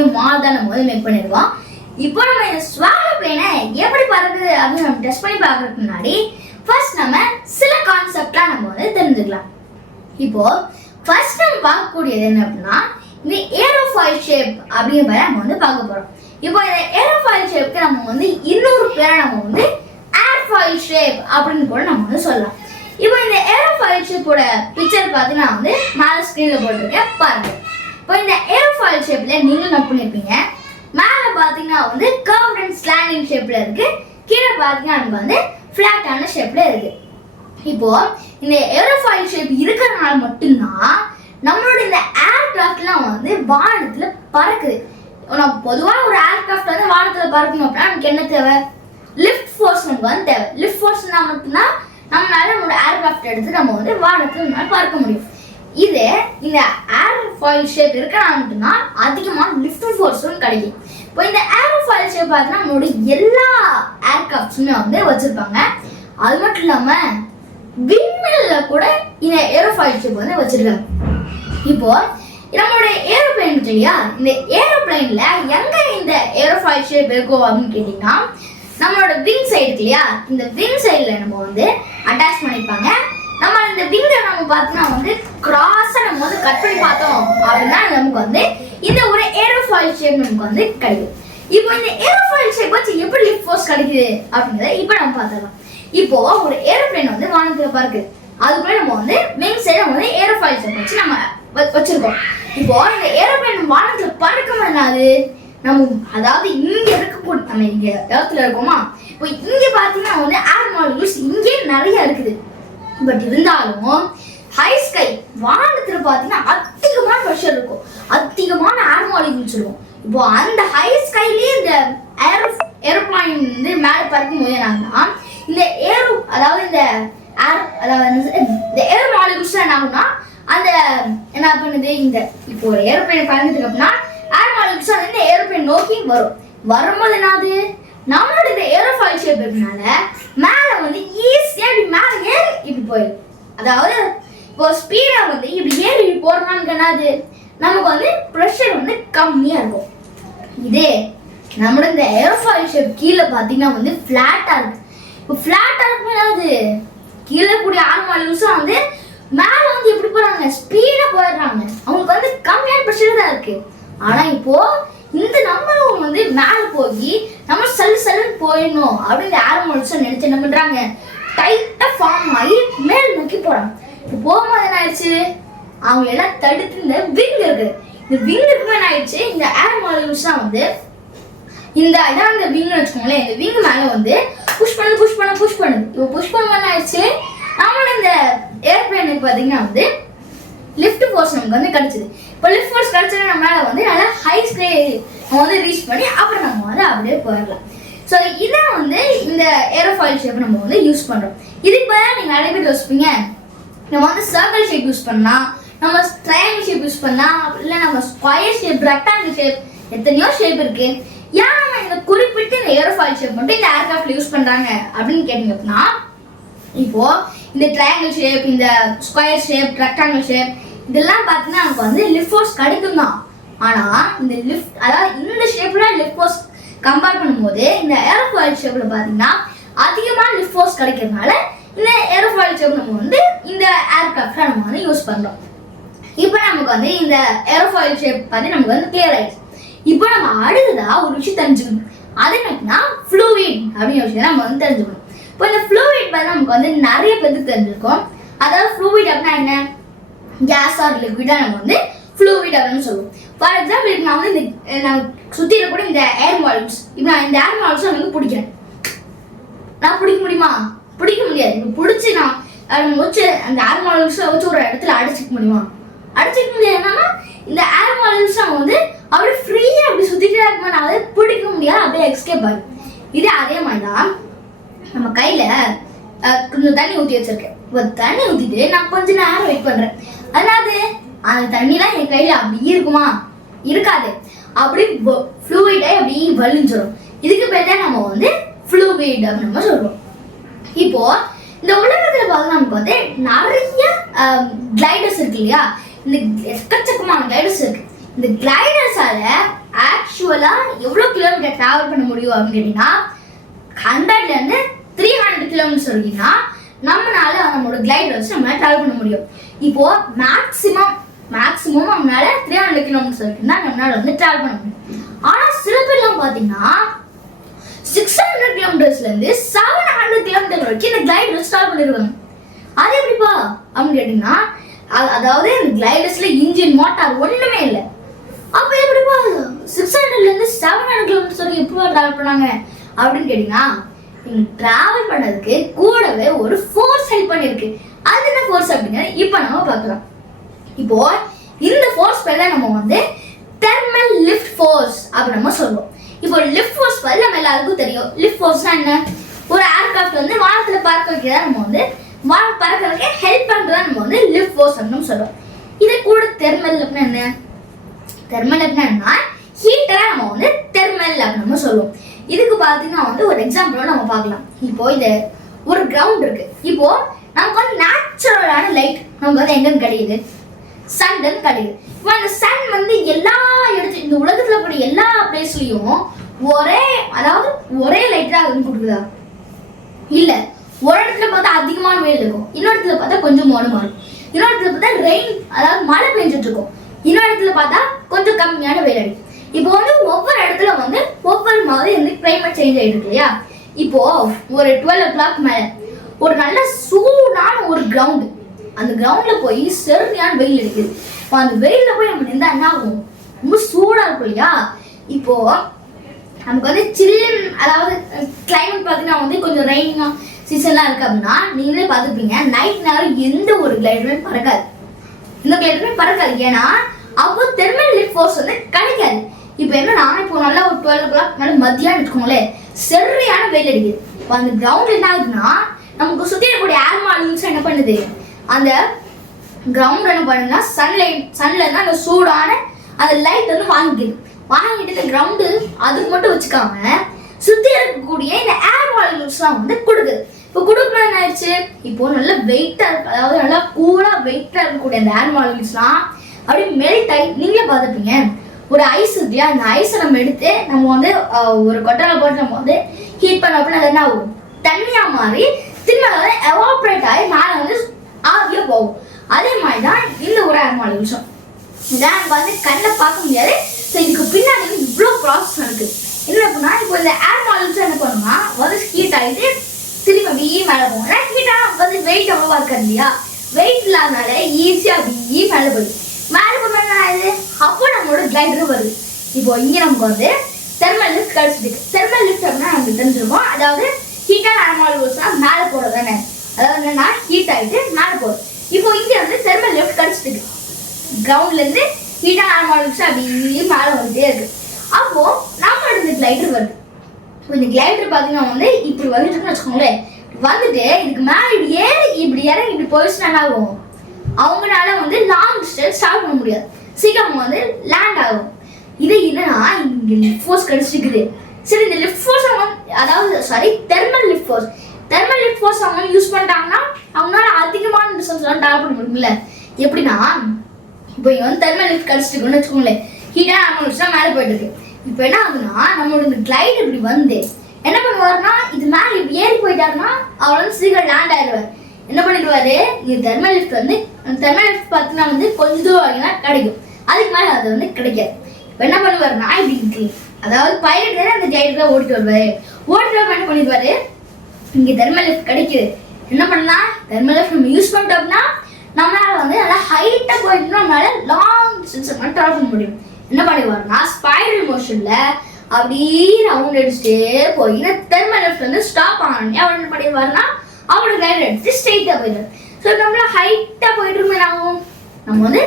கொஞ்சம் மாதம் நம்ம வந்து மேக் பண்ணிடுவோம். இப்போ நம்ம இந்த ஸ்வாலோ பிளேனை எப்படி பறக்குது அப்படின்னு நம்ம டெஸ்ட் பண்ணி பார்க்கறதுக்கு முன்னாடி ஃபர்ஸ்ட் நம்ம சில கான்செப்ட்லாம் நம்ம வந்து தெரிஞ்சுக்கலாம். இப்போ ஃபர்ஸ்ட் நம்ம பார்க்கக்கூடியது என்ன அப்படின்னா இந்த ஏரோஃபாயில் ஷேப் அப்படிங்கிற நம்ம வந்து பார்க்க போறோம். இப்போ இந்த ஏரோஃபாயில் ஷேப்க்கு நம்ம வந்து இன்னொரு பேரை நம்ம வந்து ஏர்ஃபாயில் ஷேப் அப்படின்னு கூட நம்ம வந்து சொல்லலாம். இப்போ இந்த ஏரோஃபாயில் ஷேப்போட பிக்சர் பார்த்தீங்கன்னா வந்து மேலே ஸ்க்ரீனில் போட்டிருக்கேன் பாருங்க. இப்போ இந்த ஏரோஃபாயில் ஷேப்ல நீங்களும் நோட் பண்ணியிருப்பீங்க. மேலே பார்த்தீங்கன்னா வந்து கர்வ்ட் அண்ட் ஸ்லாண்டிங் ஷேப்ல இருக்கு, கீழே பார்த்தீங்கன்னா நமக்கு வந்து ஃபிளாட்டான ஷேப்ல இருக்கு. இப்போ இந்த ஏரோஃபாயில் ஷேப் இருக்கிறதுனால மட்டும்தான் நம்மளோட இந்த ஏர்கிராஃப்ட்லாம் வந்து வானத்துல பறக்குது. நம்ம பொதுவாக ஒரு ஏர்கிராஃப்ட் வந்து வானத்துல பறக்கணும் அப்படின்னா நமக்கு என்ன தேவை? லிஃப்ட் ஃபோர்ஸ் நமக்கு வந்து தேவை. லிஃப்ட் ஃபோர்ஸ்னா மட்டும்தான் நம்மளால நம்மளோட ஏர்கிராஃப்ட் எடுத்து நம்ம வந்து வானத்துல நம்மளால பறக்க முடியும். இது இந்த ஏரோஃபாயில் ஷேப் இருக்கிறனால மட்டும்தான் அதிகமான லிஃப்ட் ஃபோர்ஸும் கிடைக்கும். இப்போ இந்த ஏரோஃபாயில் ஷேப் பார்த்தீங்கன்னா நம்மளோட எல்லா ஏர்கிராஃப்ட்ஸுமே வந்து வச்சிருப்பாங்க. அது மட்டும் இல்லாம விண்வெளியில கூட இந்த ஏரோஃபாயில் ஷேப் வந்து வச்சிருக்காங்க. இப்போ நம்மளோட ஏரோப்ளேன் இருக்கு இல்லையா, இந்த ஏரோப்ளேன்ல எங்க இந்த ஏரோஃபாயில் ஷேப் இருக்கும் அப்படின்னு கேட்டீங்கன்னா நம்மளோட விங் சைடு இருக்கு இல்லையா, இந்த விங் சைடுல நம்ம வந்து அட்டாச் பண்ணிப்பாங்க. நம்ம இந்த விங்கை நம்ம பார்த்தோம்னா வந்து கிராஸா நம்ம வந்து கட் பண்ணி பார்த்தோம் அப்படின்னா நமக்கு வந்து இந்த ஒரு ஏரோஃபாயில் ஷேப் நமக்கு வந்து கிடைக்கும். இப்போ இந்த ஏரோஃபாயில் ஷேப் வச்சு எப்படி லிஃப்ட் ஃபோர்ஸ் கிடைக்குது அப்படிங்கிறத இப்போ நம்ம பார்த்துக்கலாம். இப்போ ஒரு ஏரோப்ளேன் வந்து வானத்துல பறக்குது, அதுக்குள்ள நம்ம வந்து விங் சைடு நம்ம வந்து ஏரோஃபாயில் ஷேப் வச்சு நம்ம வச்சிருக்கோம். இப்போ இந்த ஏரோப்ளேன் வானத்துல பறக்கும் என்னது நம்ம, அதாவது இங்க இருக்கக்கூடிய நம்ம இங்க இடத்துல இருக்கோமா, இப்போ இங்க பாத்தீங்கன்னா வந்து ஏர் மாலிகுல்ஸ் இங்கே நிறைய இருக்குது. பட் இருந்தாலும் ஹை ஸ்கை வானத்துல பாத்தீங்கன்னா அதிகமான ப்ரெஷர் இருக்கும், அதிகமான ஏர் மாலிகுல்ஸ் இருக்கும். இப்போ அந்த ஹை ஸ்கைலயே இந்த ஏரோப்ளைன் வந்து மேலே பறக்கும் போது என்னன்னா இந்த அதாவது இந்த ஏர் மாலிகுல்ஸ் என்ன ஆகும்னா அந்த என்ன பண்ணுது, இந்த இப்போ ஒரு ஏரோப்ளைன் பறந்துட்டு அப்படின்னா ஏர் மாலிகுல்ஸ் வந்து ஏரோப்ளேன் நோக்கி வரும்போது என்னது நம்மளோட இந்த ஏரோஃபாயில் ஷேப் இருக்கனால மேல வந்து ஈஸியா இப்படி மேல ஏறி இப்படி போயிடும். அதாவது இப்போ ஸ்பீடா வந்து இப்படி ஏறி இப்படி போறோம்னு என்னது நமக்கு வந்து ப்ரெஷர் வந்து கம்மியா இருக்கும். இதே நம்மளோட இந்த ஏரோஃபாயில் ஷேப் கீழே பார்த்தீங்கன்னா வந்து ஃபிளாட்டா இருக்கு. இப்போ ஃபிளாட்டா இருக்கும்போது கீழே கூடிய ஏர் மாலிகுல்ஸ் வந்து மேல வந்து எப்படி போறாங்க, ஸ்பீடா போயிடுறாங்க. அவங்களுக்கு வந்து கம்மியான ப்ரெஷர் தான் இருக்கு. ஆனா இப்போ இந்த நம்மளும் வந்து மேல போய் நம்ம சல்லுன்னு போயிடணும் அப்படின்னு ஏர் மாலிகுல்ஸ் நினைச்சு என்ன பண்றாங்க, டைட்டா ஃபார்ம் ஆகி மேல் நோக்கி போறாங்க. இப்போ போகும்போது என்ன ஆயிடுச்சு, அவங்க எல்லாம் தடுத்து இந்த விங் இருக்கு, இந்த விங் இருக்குமே என்ன ஆயிடுச்சு, இந்த ஏர் மாலிகுல்ஸ் தான் வந்து இந்த இதான் இந்த விங் வச்சுக்கோங்களேன், இந்த விங் மேல வந்து புஷ் பண்ணுது. இப்போ புஷ் பண்ண என்ன ஆயிடுச்சு, நம்மளோட இந்த ஏர்பிளேனுக்கு பாத்தீங்கன்னா வந்து லிஃப்ட் ஃபோர்ஸ் நமக்கு வந்து கிடைச்சது. இப்போ லிஃப்ட் ஃபோர்ஸ் கிடைச்சது நம்மளால வந்து நல்லா ஹை ஸ்கை நம்ம வந்து ரீச் பண்ணி அப்புறம் நம்ம வந்து அப்படியே போயிடலாம். ஸோ இதான் வந்து இந்த ஏரோஃபாயில் ஷேப் நம்ம வந்து யூஸ் பண்றோம். இதுக்கு பதிலாக நீங்க நிறைய பேர் யோசிப்பீங்க, நம்ம வந்து சர்க்கிள் ஷேப் யூஸ் பண்ணலாம், நம்ம ட்ரையாங்கிள் ஷேப் யூஸ் பண்ணலாம், இல்லை நம்ம ஸ்கொயர் ஷேப், ரெக்டாங்கிள் ஷேப், எத்தனையோ ஷேப் இருக்கு. ஏன் நம்ம இந்த குறிப்பிட்டு இந்த ஏரோஃபாயில் ஷேப் மட்டும் இந்த ஏர்கிராஃப்ட்ல யூஸ் பண்றாங்க அப்படின்னு கேட்டீங்க அப்படின்னா, இப்போ இந்த ட்ரையாங்கிள் ஷேப், இந்த ஸ்கொயர் ஷேப், ரெக்டாங்கிள் ஷேப் இதெல்லாம் பார்த்தீங்கன்னா நமக்கு வந்து லிஃப்ட் ஃபோர்ஸ் கிடைக்கும் தான். ஆனா இந்த லிஃப்ட், அதாவது இந்த ஷேப்ல லிஃப்ட் ஃபோர்ஸ் கம்பேர் பண்ணும்போது இந்த ஏரோஃபாயில் ஷேப்ல பார்த்தீங்கன்னா அதிகமான லிஃப்ட் ஃபோர்ஸ் கிடைக்கிறதுனால இந்த ஏரோஃபாயில் ஷேப் நம்ம வந்து இந்த ஏர்கிராஃப்ட்ல நம்ம வந்து யூஸ் பண்றோம். இப்போ நமக்கு வந்து இந்த ஏரோஃபாயில் ஷேப் பார்த்து நமக்கு வந்து கிளியர் ஆயிடுச்சு. இப்போ நம்ம அடுத்ததா ஒரு விஷயம் தெரிஞ்சுக்கணும், அது என்னன்னா ஃப்ளூயிட் அப்படின்னு விஷயம் நம்ம வந்து தெரிஞ்சுக்கணும். இப்போ இந்த ஃப்ளூயிட் பார்த்து நமக்கு வந்து நிறைய பேருக்கு தெரிஞ்சிருக்கும். அதாவது ஃப்ளூயிட் அப்படின்னா என்ன, கேஸ் ஆர் லிக்விடா நம்ம வந்து ஃப்ளூயிட் அப்படின்னு சொல்லுவோம். ஃபார் எக்ஸாம்பிள் நான் வந்து இந்த சுற்றி இருக்கக்கூடிய இந்த ஏர் மாலிகுல்ஸ், இப்போ நான் இந்த ஏர் மாலிகுல்ஸ் வந்து பிடிக்கிறேன், நான் பிடிக்க முடியுமா? பிடிக்க முடியாது. இப்போ பிடிச்சி நான் வச்சு அந்த ஏர் மாலிகுல்ஸை வச்சு ஒரு இடத்துல அடைச்சிக்க முடியுமா? அடைச்சிக்க முடியாது. என்னன்னா இந்த ஏர் மாலிகுல்ஸ் நம்ம வந்து அப்படியே ஃப்ரீயா அப்படி சுத்திட்டே இருக்கும்போது நான் வந்து பிடிக்க முடியாது, அப்படியே எஸ்கேப் ஆகும். இது அதே மாதிரி தான் நம்ம கையில கொஞ்சம் தண்ணி ஊற்றி வச்சிருக்கேன். இப்போ தண்ணி ஊற்றிட்டு நான் கொஞ்ச நேரம் வெயிட் பண்றேன். அதாவது அந்த தண்ணிலாம் என் கையில அப்படி இருக்குமா? இருக்காது. அப்படி ஃப்ளூயிடா அப்படி வலிஞ்சிடும். இதுக்கு பேர் தான் நம்ம வந்து ஃப்ளூயிட் அப்படின்னு நம்ம சொல்றோம். இப்போ இந்த உலகத்துல பார்த்தா நமக்கு வந்து நிறைய கிளைடர்ஸ் இருக்கு இல்லையா, இந்த எக்கச்சக்கமான கிளைடர்ஸ் இருக்கு. இந்த கிளைடர்ஸால ஆக்சுவலா எவ்வளவு கிலோமீட்டர் டிராவல் பண்ண முடியும் அப்படின்னு கேட்டீங்கன்னா 100ல இருந்து 300 கிலோமீட்டர் சொல்லிங்கன்னா நம்மளால நம்மளோட கிளைடர் வச்சு நம்ம டிராவல் பண்ண முடியும். இப்போ மேக்ஸிமம் நம்மளால 300 கிலோமீட்டர் வரைக்கும் தான் நம்மளால வந்து டிராவல் பண்ண முடியும். ஆனா சில பேர்லாம் பாத்தீங்கன்னா 600 கிலோமீட்டர்ஸ்ல இருந்து 700 கிலோமீட்டர் வரைக்கும் இந்த கிளைடர் வச்சு டிராவல் பண்ணிருக்காங்க. அது எப்படிப்பா அப்படின்னு கேட்டீங்கன்னா அதாவது இந்த கிளைடர்ஸ்ல இன்ஜின் மோட்டார் ஒண்ணுமே இல்லை. அப்ப எப்படிப்பா 600ல இருந்து 700 கிலோமீட்டர் வரைக்கும் எப்படி டிராவல் பண்ணாங்க அப்படின்னு கேட்டீங்கன்னா டிராவல் பண்ணதுக்கு கூடவே ஒரு ஃபோர்ஸ் ஹெல்ப் பண்ணிருக்கு. அது என்ன ஃபோர்ஸ் அப்படின்னா இப்ப நம்ம பார்க்கலாம். இப்போ இந்த ஃபோர்ஸ் பேர் தான் நம்ம வந்து தெர்மல் லிஃப்ட் ஃபோர்ஸ் அப்படி நம்ம சொல்லுவோம். இப்போ லிஃப்ட் ஃபோர்ஸ் பத்தி நம்ம எல்லாருக்கும் தெரியும். லிஃப்ட் ஃபோர்ஸ்னா என்ன? ஒரு ஏர்கிராஃப்ட் வந்து வானத்துல பறக்க வைக்கிறதா நம்ம வந்து வானம் பறக்கிறதுக்கு ஹெல்ப் பண்றதா நம்ம வந்து லிஃப்ட் ஃபோர்ஸ் அப்படின்னு சொல்லுவோம். இது கூட தெர்மல் அப்படின்னா என்ன? தெர்மல் அப்படின்னா ஹீட்டரா நம்ம வந்து தெர்மல் அப்படின்னு நம்ம சொல்லுவோம். இதுக்கு பார்த்தீங்கன்னா வந்து ஒரு எக்ஸாம்பிளோட நம்ம பார்க்கலாம். இப்போ இது ஒரு கிரவுண்ட் இருக்கு. இப்போ நமக்கு வந்து நேச்சுரலான லைட் நமக்கு வந்து எங்கன்னு கிடைக்குது? சன் கிடைக்குது. இப்போ அந்த சன் வந்து எல்லா இடத்துல இந்த உலகத்துல கூடிய எல்லா பிளேஸ்லயும் ஒரே லைட் தான் வந்து கொடுக்குதா? இல்ல. ஒரு இடத்துல பார்த்தா அதிகமான வெயில் இருக்கும், இன்னொரு இடத்துல பார்த்தா கொஞ்சம் மோடமா இருக்கும், இன்னொரு இடத்துல பார்த்தா ரெயின் அதாவது மழை பெஞ்சிட்டு இருக்கும், இன்னொரு இடத்துல பார்த்தா கொஞ்சம் கம்மியான வெயில் அடிக்கும். இப்போ வந்து ஒவ்வொரு இடத்துல வந்து ஒவ்வொரு மாதிரி வந்து கிளைமேட் சேஞ்ச் ஆகிட்டு இருக்கு இல்லையா? இப்போ ஒரு 12 o'clock மேல ஒரு நல்ல சூடான ஒரு கிரவுண்டு, அந்த கிரவுண்ட்ல போய் சரியான வெயில் அடிக்குது. இப்போ அந்த வெயில போய் நம்ம நின்றா என்ன ஆகும்? ரொம்ப சூடா இருக்கும் இல்லையா? இப்போ நமக்கு வந்து சில்லுன்னு அதாவது கிளைமேட் பார்த்தீங்கன்னா வந்து கொஞ்சம் ரெயின் சீசன்லாம் இருக்கு அப்படின்னா நீங்களே பார்த்துருப்பீங்க, நைட் நேரம் எந்த ஒரு கிளைடருமே பறக்காது. இந்த கிளைடருமே பறக்காது. ஏன்னா அப்போ தெர்மல் லிஃப்ட் ஃபோர்ஸ் வந்து கிடைக்காது. இப்போ என்னன்னா இப்போ நல்லா ஒரு 12 o'clock மேலே மத்தியானம் வச்சுக்கோங்களேன், சரியான வெயில் அடிக்குது. இப்போ அந்த கிரவுண்ட் என்ன ஆகுதுன்னா நமக்கு சுற்றி இருக்கக்கூடிய ஏர் மாலிகுல்ஸ் என்ன பண்ணுது? அந்த கிரவுண்ட் என்ன பண்ணுதுன்னா சன்ல இருந்து அந்த சூடான அந்த லைட் வந்து வாங்கிட்டு இந்த கிரவுண்டு அதுக்கு மட்டும் வச்சுக்காம சுற்றி இருக்கக்கூடிய இந்த ஏர் மாலிகுல்ஸ்லாம் வந்து கொடுக்குது. இப்போ கொடுக்கணும் என்ன ஆயிடுச்சு? இப்போ நல்ல வெயிட்டா இருக்கு, அதாவது நல்லா கூலா வெயிட்டா இருக்கக்கூடிய அந்த ஏர் மாலிகுல்ஸ்லாம் அப்படியே மெல்ட் ஆகி நீங்களே பார்த்துப்பீங்க. ஒரு ஐஸ் இருக்கு இல்லையா? அந்த ஐஸை நம்ம எடுத்து நம்ம வந்து ஒரு கொட்டலை போட்டு நம்ம வந்து ஹீட் பண்ண அப்படின்னா அது என்ன ஆகும்? தண்ணியா மாறி திரும்ப வந்து எவாப்ரேட் ஆகி மேலே வந்து ஆவியா போகும். அதே மாதிரி தான் இந்த ஒரு ஏர் மாலிகுல்ஸும். இதான் எனக்கு வந்து கண்ணில் பார்க்க முடியாது. ஸோ இதுக்கு பின்னாடி இவ்வளோ ப்ராசஸ் இருக்கு. என்ன அப்படின்னா இப்போ இந்த ஏர் மாலிகுல்ஸ் என்ன பண்ணுன்னா வந்து ஹீட் ஆகிட்டு திரும்ப அப்படியே மேலே போகும். ஏன்னா ஹீட்டாக நமக்கு வந்து வெயிட் அவ்வளோவா இருக்காது இல்லையா? வெயிட் இல்லாதனால ஈஸியாக அப்படியே மேலே போகுது. மேலே போன என்ன ஆகுது? அப்போ நம்மளோட கிளைடரும் வருது. இப்போ இங்கே நமக்கு வந்து தெர்மல் லிஃப்ட் கிடைச்சிருக்கு. தெர்மல் லிஃப்ட் அப்படின்னா நமக்கு தெரிஞ்சிருக்கும், அதாவது ஹீட்டான ஏர் மாலிகுல்ஸ்லாம் மேலே போகிறது தானே, அதாவது என்னன்னா ஹீட் ஆகிட்டு மேலே போகுது. இப்போ இங்கே வந்து தெர்மல் லிஃப்ட் கிடைச்சிருக்கு. கிரவுண்ட்லேருந்து ஹீட்டான ஏர் மாலிகுல்ஸ் அப்படியே மேலே வந்துட்டே இருக்கு. அப்போ நம்மளோட இந்த கிளைடர் வருது. இப்போ இந்த கிளைடர் பார்த்தீங்கன்னா வந்து இப்படி வந்துட்டுன்னு வச்சுக்கோங்களேன், வந்துட்டு இதுக்கு மேலே இப்படி இறங்கி இப்படி போயிடுச்சுன்னா என்ன ஆகும்? அவங்களால வந்து லாங் டிஸ்டன்ஸ் டிராவல் பண்ண முடியாது, சீக்கிரம் வந்து லேண்ட் ஆகும். இது என்னன்னா இங்கே லிஃப்ட் ஃபோர்ஸ் கிடைச்சிருக்குது. சரி, இந்த lift force thermal lift force அவங்க யூஸ் பண்ணிட்டாங்கன்னா அவங்களால அதிகமான டிஸ்டன்ஸ்லாம் டிராவல் பண்ண முடியுமில்ல? எப்படின்னா இப்போ இங்கே வந்து தெர்மல் லிஃப்ட் கிடைச்சிருக்குன்னு வச்சுக்கோங்களேன், ஹீட்டாக ஆனிமல்ஸ்லாம் மேலே போயிட்டு இருக்கு. இப்போ என்ன ஆகுதுன்னா நம்மளோட இந்த கிளைட் இப்படி வந்து என்ன பண்ணுவாருன்னா இது மேலே இப்படி ஏறி போயிட்டாருன்னா அவர் வந்து சீக்கிரம் லேண்ட் ஆயிடுவார். என்ன பண்ணிடுவாரு? இந்த தெர்மல் லிஃப்ட் வந்து தெர்மல் லிஃப்ட் பார்த்தீங்கன்னா வந்து கொஞ்சம் தூரம் வரைக்கும் கிடைக்கும், அதுக்கு மேலே அது வந்து கிடைக்காது. இப்போ என்ன பண்ணுவாருன்னா இப்படி அதாவது பைலட் அந்த கிளைடர்ல ஓடிட்டு வருவாரு. என்ன பண்ணிடுவாரு? இங்கே தெர்மல் லிஃப்ட் கிடைக்குது, என்ன பண்ணலாம்? தெர்மல் லிஃப்ட் நம்ம யூஸ் பண்ணிட்டோம்னா நம்மளால வந்து நல்லா ஹைட்டா போயிட்டு நம்மளால லாங் டிஸ்டன்ஸ் டிராவல் பண்ண முடியும். என்ன பண்ணிடுவாருன்னா ஸ்பைரல் மோஷன்ல அப்படியே ரவுண்ட் அடிச்சுட்டே போய் தெர்மல் லிஃப்ட் வந்து ஸ்டாப் ஆகணும். அவர் என்ன பண்ணிடுவாருன்னா அவரோட கிளைடர் எடுத்து ஸ்ட்ரெயிட்டா போயிடுவார். ஸோ நம்மள ஹைட்டா போயிட்டு இருக்கோம், ஆகும் நம்ம வந்து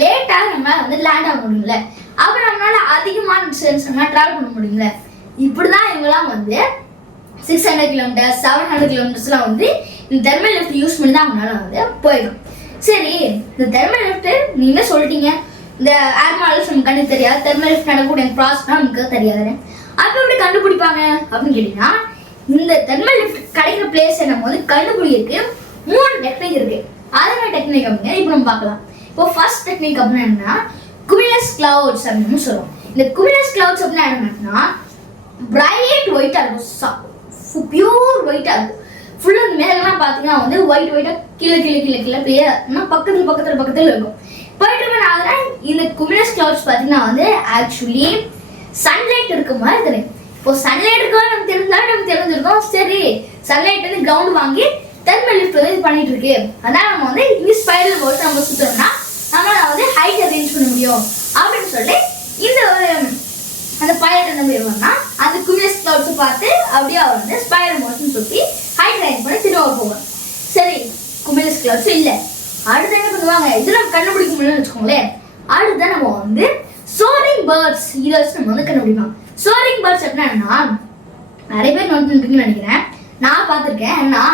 லேட்டாக நம்மளால வந்து லேண்ட் ஆக முடியும்ல, அப்போ நம்மளால அதிகமான டிஸ்டன்ஸ் நம்ம டிராவல் பண்ண முடியும்ல. இப்படிதான் இவங்கெல்லாம் வந்து 600 கிலோமீட்டர் 700 கிலோமீட்டர்ஸ்லாம் வந்து இந்த தெர்மல் லிஃப்ட் யூஸ் பண்ணி தான் அவங்களால வந்து போயிடும். சரி, இந்த தெர்மல் லிஃப்ட் நீங்களே சொல்லிட்டீங்க, இந்த ஏர் மாலிகுல்ஸ் நமக்கு கண்டு தெரியாது, தெர்மல் லிஃப்ட் நடக்கக்கூடிய ப்ராசஸ்லாம் நமக்கு தெரியாது. அப்போ எப்படி கண்டுபிடிப்பாங்க அப்படின்னு கேட்டீங்கன்னா இந்த தெர்மல் லிஃப்ட் கிடைக்கிற பிளேஸை நம்ம வந்து கண்டுபிடிக்கிறதுக்கு 3 டெக்னிக் இருக்கு. அதனால டெக்னிக் அப்படின்னா இப்போ நம்ம பார்க்கலாம். இப்போ ஃபர்ஸ்ட் டெக்னிக் அப்படின்னா என்னன்னா குமிலஸ் கிளவுட்ஸ் அப்படின்னு சொல்லுவோம். இந்த குமினஸ் கிளவுட்ஸ் அப்படின்னா என்னன்னா பிரைட் ஒயிட்டா இருக்கும், பியூர் ஒயிட்டா இருக்கும். ஃபுல்லா இந்த மேகெல்லாம் பாத்தீங்கன்னா வந்து ஒயிட்டா கீழே அப்படியே பக்கத்துல இருக்கும். போயிட்டு இருக்க இந்த குமினஸ் கிளவுட்ஸ் பாத்தீங்கன்னா வந்து ஆக்சுவலி சன்லைட் இருக்க மாதிரி தெரியும். இப்போ சன்லைட் இருக்கா நமக்கு தெரிஞ்சிருக்கோம். சரி, சன்லைட் வந்து கிரவுண்ட் வாங்கி தெர்மல் லிஃப்ட் வந்து பண்ணிட்டு இருக்கு. அதனால நம்ம வந்து இந்த ஸ்பைரல் போட்டு நம்ம சுத்தோம்னா நம்மளால வந்து ஹைட் அரேஞ்ச் பண்ண முடியும் அப்படின்னு சொல்லி இந்த ஒரு அந்த பைலட் என்ன பண்ணுவாங்கன்னா அந்த குமினஸ் கிளவுட்ஸை பார்த்து அப்படியே அவர் வந்து ஸ்பைரல் மோஷன் சுற்றி ஹைட் அரேஞ்ச் பண்ணி திரும்ப போவாங்க. சரி, குமினஸ் கிளவுட்ஸ் இல்லை, அடுத்து என்ன பண்ணுவாங்க, இது நம்ம கண்டுபிடிக்க முடியும்னு வச்சுக்கோங்களேன். அடுத்து நம்ம வந்து சோரிங் பேர்ட்ஸ் இதை வச்சு நம்ம வந்து கண்டுபிடிக்கலாம். சோரிங் பேர்ட்ஸ் அப்படின்னா நிறைய பேர் நோட் பண்ணிருக்கீங்கன்னு நினைக்கிறேன், நான் பார்த்துருக்கேன். ஏன்னா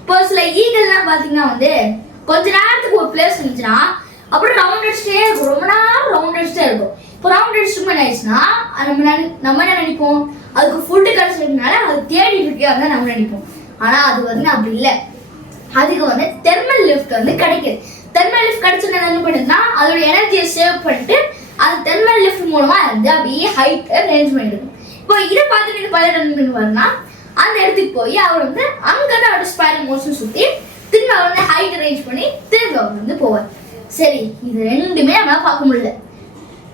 இப்போ சில ஈகல்லாம் பார்த்தீங்கன்னா வந்து கொஞ்ச நேரத்துக்கு ஒரு பிளேஸ் இருந்துச்சுன்னா அப்புறம் ரவுண்ட் அடிச்சுட்டே இருக்கும், ரொம்ப நேரம் ரவுண்ட் அடிச்சுட்டே இருக்கும். இப்போ ரவுண்ட் அடிச்சுட்டு என்ன ஆயிடுச்சுன்னா நம்ம என்ன நினைப்போம், அதுக்கு ஃபுட்டு கிடைச்சிருக்கனால அது தேடிட்டு இருக்கு அப்படின்னு நம்ம நினைப்போம். ஆனால் அது வந்து அப்படி இல்லை, அதுக்கு வந்து தெர்மல் லிஃப்ட் வந்து கிடைக்குது. தெர்மல் லிஃப்ட் கிடைச்சது என்ன பண்ணுதுன்னா அதோட எனர்ஜியை சேவ் பண்ணிட்டு அந்த தெர்மல் லிஃப்ட் மூலமா வந்து அப்படியே ஹைட் ரேஞ்ச் பண்ணிடுது. இப்போ இதை பார்த்துட்டு இந்த பைலட் என்ன பண்ணுவாருன்னா அந்த இடத்துக்கு போய் அவர் வந்து அங்கதான் அவரோட ஸ்பைரல் மோஷன் சுற்றி திரும்ப அவர் வந்து ஹைட் ரேஞ்ச் பண்ணி திரும்ப அவர் வந்து போவார். சரி, இது ரெண்டுமே நம்மளால பார்க்க முடியல,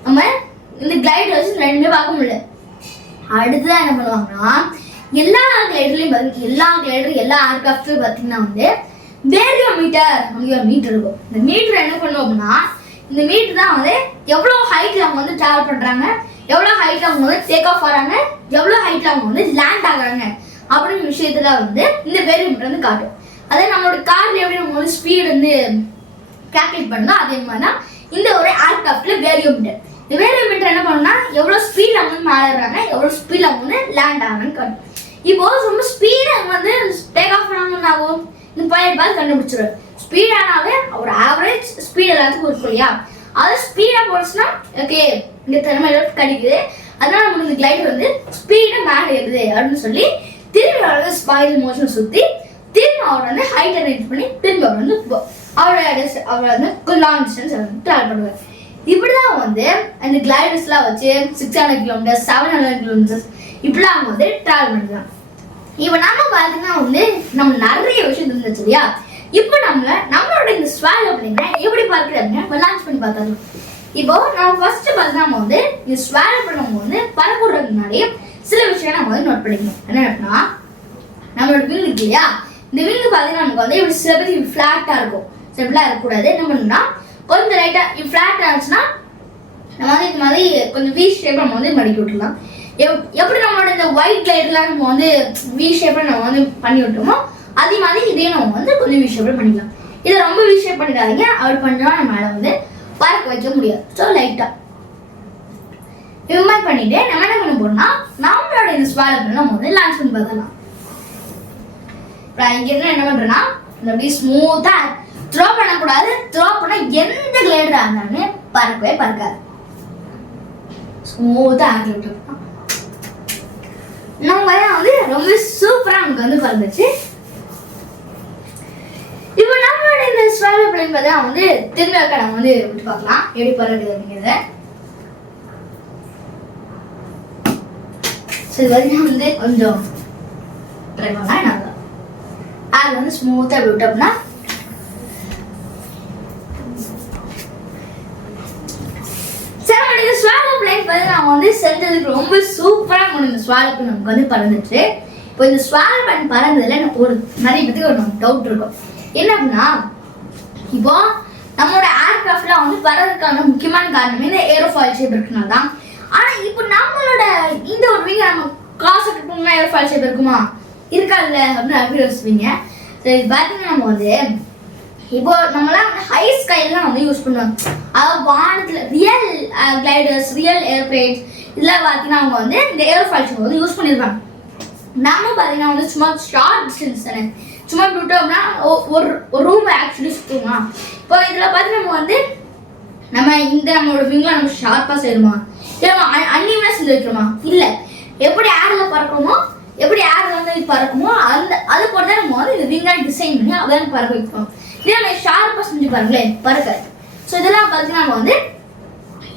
நம்ம இந்த கிளைடர் வச்சு ரெண்டுமே பார்க்க முடியல. அடுத்ததான் என்ன பண்ணுவாங்கன்னா எல்லா கிளைடரும் எல்லா ஏர்கிராஃப்ட்லயும் பார்த்தீங்கன்னா வந்து பேரியோமீட்டர் அப்படிங்கிற மீட்டர் இருக்கும். இந்த மீட்டர் என்ன பண்ணுவோம் அப்படின்னா இந்த மீட்டர் தான் வந்து எவ்வளோ ஹைட்ல அவங்க வந்து டிராவல் பண்றாங்க, எவ்வளோ ஹைட்ல அவங்க வந்து டேக் ஆஃப் ஆகிறாங்க, எவ்வளோ ஹைட்ல அவங்க வந்து லேண்ட் ஆகுறாங்க அப்படின்னு விஷயத்துல வந்து இந்த பேரியோமீட்டர் வந்து காட்டும். அதே நம்மளோட கார்ல எப்படி நம்ம வந்து ஸ்பீடு வந்து கால்குலேட் பண்ணோம் அதே மாதிரி தான் இந்த ஒரு ஏர்கிராஃப்ட்ல பேரியோமீட்டர். இந்த பேரியோமீட்டர் என்ன பண்ணுன்னா எவ்வளோ ஸ்பீட் அவங்க வந்து மேலேறாங்க, எவ்வளோ ஸ்பீட் அவங்க வந்து லேண்ட் ஆகிறாங்கன்னு காட்டும். இப்போ ரொம்ப ஸ்பீடு அவங்க வந்து டேக் ஆஃப் பண்ணாங்கன்னா ஆகும், இந்த பைலட் பார்த்து கண்டுபிடிச்சிருவாரு. ஸ்பீடானாவே ஒரு ஆவரேஜ் ஸ்பீட் எல்லாத்துக்கும் இருக்கும் இல்லையா, அது ஸ்பீடா போச்சுன்னா ஓகே இந்த திறமை கிடைக்குது, அதனால நமக்கு இந்த கிளைடர் வந்து ஸ்பீடா மேலே ஏறுது அப்படின்னு சொல்லி திரும்பி அவர் வந்து ஸ்பைரல் மோஷன் சுற்றி திரும்ப அவர் வந்து ஹைட் அரேஞ்ச் பண்ணி திரும்ப அவர் வந்து அவர் வந்து லாங் டிஸ்டன்ஸ் வந்து ட்ராவல் பண்ணுவார். இப்படிதான் வந்து அந்த கிளைடர்ஸ்லாம் வச்சு 600 கிலோமீட்டர்ஸ் 700 கிலோமீட்டர்ஸ் இப்படிலாம் அவங்க வந்து ட்ராவல் பண்ணிக்கலாம். இப்போ நம்ம பார்த்தீங்கன்னா வந்து நம்ம நிறைய விஷயம் இருந்துச்சு இல்லையா, இப்போ நம்மளோட இந்த ஸ்வால் அப்படின்னா எப்படி பார்க்குறாங்க லான்ச் பண்ணி பார்த்தாங்க. இப்போ நம்ம ஃபர்ஸ்ட் பார்த்தா நம்ம வந்து இந்த ஸ்வால் நம்ம வந்து பறக்குறதுக்கு முன்னாடி சில விஷயம் நம்ம வந்து நோட் பண்ணிக்கணும். என்னன்னா நம்மளோட விங் இருக்கு இல்லையா, இந்த விங் பார்த்தீங்கன்னா நமக்கு வந்து இப்படி சில பேர் இப்படி ஃப்ளாட்டாக இருக்கும், சில பேர்லாம் இருக்கக்கூடாது. என்ன பண்ணணும்னா கொஞ்சம் லைட்டாக இப்படி ஃப்ளாட்டாக இருந்துச்சுன்னா நம்ம வந்து இந்த மாதிரி கொஞ்சம் வி ஷேப் நம்ம வந்து மடிக்கி விட்டுலாம். எப்படி நம்மளோட இந்த ஒயிட் கிளைடர்லாம் நம்ம வந்து வி ஷேப்பில் நம்ம வந்து பண்ணி விட்டோமோ அதே மாதிரி இதையும் நம்ம வந்து கொஞ்சம் வி ஷேப்பில் பண்ணிக்கலாம். இதை ரொம்ப வி ஷேப் பண்ணிடாதீங்க, அப்படி பண்ணா நம்மளால வந்து பறக்க வைக்க முடியாது. ஸோ லைட்டாக இது மாதிரி பண்ணிட்டு நம்ம என்ன பண்ண போறோம்னா நம்மளோட இந்த ஸ்வால் நம்ம வந்து லான்ச் பண்ணி பார்க்கலாம். இங்க இருந்து என்ன பண்றேன்னா அப்படியே ஸ்மூத்தா த்ரோ பண்ணக்கூடாது, த்ரோ பண்ணா எந்த கிளைடரா இருந்தாலுமே பறக்கவே பறக்காது. ஸ்மூத்தா ஆக்கி விட்டுருக்கோம். நம்ம வந்து ரொம்ப சூப்பரா நமக்கு வந்து பறந்துச்சு. இப்போ நம்மளோட இந்த ஸ்வால் பிளேன் பார்த்தா வந்து திரும்ப நம்ம வந்து விட்டு பார்க்கலாம் எப்படி பறக்குது அப்படிங்கிறத. இது வரைக்கும் வந்து கொஞ்சம் ட்ரை பண்ணலாம். நல்லா அது வந்து ஸ்மூத்தா விட்டோம்னா நம்ம வந்து செஞ்சதுக்கு ரொம்ப சூப்பரா இந்த ஸ்வால் பிளேன் நமக்கு வந்து பறந்துச்சு. இப்போ இந்த ஸ்வால் பிளேன் பறந்ததுல எனக்கு ஒரு நிறைய பேருக்கு ஒரு டவுட் இருக்கும். என்ன அப்படின்னா இப்போ நம்மளோட ஏர்கிராஃப்ட்லாம் வந்து பறக்கிறதுக்கான முக்கியமான காரணமே இந்த ஏரோஃபாயில் ஷேப் இருக்குனால தான். ஆனா இப்போ நம்மளோட இந்த ஒரு விங்க நம்ம காசு கட்டணும்னா ஏரோஃபாயில் ஷேப் இருக்குமா, இருக்காதுல்ல அப்படின்னு அப்படி யோசிப்பீங்க. சரி, பார்த்தீங்கன்னா நம்ம வந்து இப்போ நம்மளாம் வந்து ஹை ஸ்கைலாம் வந்து யூஸ் பண்ணுவாங்க. அதாவது வானத்தில் ரியல் கிளைடர்ஸ் ரியல் ஏர்பிளேன்ஸ் இதெல்லாம் பார்த்தீங்கன்னா அவங்க வந்து இந்த ஏரோஃபாயில் ஷேப் வந்து யூஸ் பண்ணியிருப்பாங்க. நம்ம பார்த்தீங்கன்னா வந்து சும்மா ஷார்ட் டிஸ்டன்ஸ் தானே, சும்மா விட்டோம்னா ஒரு ரூம் ஆக்சுவலி சுற்றுமா. இப்போ இதில் பார்த்து நம்ம வந்து நம்மளோட விங்லாம் நம்ம ஷார்ப்பாக செய்யணுமா, இல்லை நம்ம அன்னியமாக செஞ்சு வைக்கிறோமா, இல்லை எப்படி ஏரில் பறக்கணுமோ எப்படி ஏர் வந்து பறக்குமோ அது போல தான் நம்ம வந்து இந்த விங்காக டிசைன் பண்ணி அதான் பறக்க வைக்கணும். இதே நம்ம ஷார்ப்பாக செஞ்சு பாருங்களேன் பறக்காது. ஸோ இதெல்லாம் பார்த்தீங்கன்னா நம்ம வந்து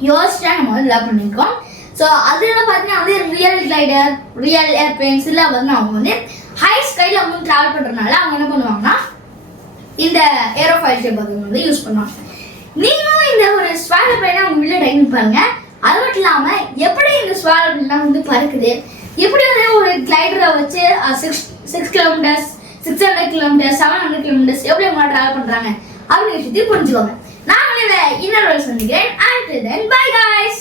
யோசிச்சா நம்ம வந்து இதெல்லாம் பண்ணியிருக்கோம். ஸோ ஸோ அதெல்லாம் பார்த்தீங்கன்னா வந்து ரியல் கிளைடர் ரியல் ஏர்பிளைன்ஸ் எல்லாம் வந்து அவங்க வந்து ஹை ஸ்கைல வந்து ட்ராவல் பண்ணுறதுனால அவங்க என்ன பண்ணுவாங்கன்னா இந்த ஏரோஃபாயில் ஷேப் வந்து யூஸ் பண்ணுவாங்க. நீங்களும் இந்த ஒரு ஸ்வாலோ பிளேனை உங்க வீட்டில் டைனிங் பாருங்க. அது மட்டும் இல்லாமல் எப்படி இந்த ஸ்வாலோ பிளேன்லாம் வந்து பறக்குது, எப்படி வந்து ஒரு கிளைடரை வச்சு 6 கிலோமீட்டர்ஸ் 600 கிலோமீட்டர்ஸ் 700 கிலோமீட்டர்ஸ் எப்படி அவங்க ட்ராவல் பண்ணுறாங்க அப்படின்னு சுற்றி புரிஞ்சுக்கோங்க. நான் உங்களை இன்னொரு சந்திக்கிறேன். Until then, bye guys.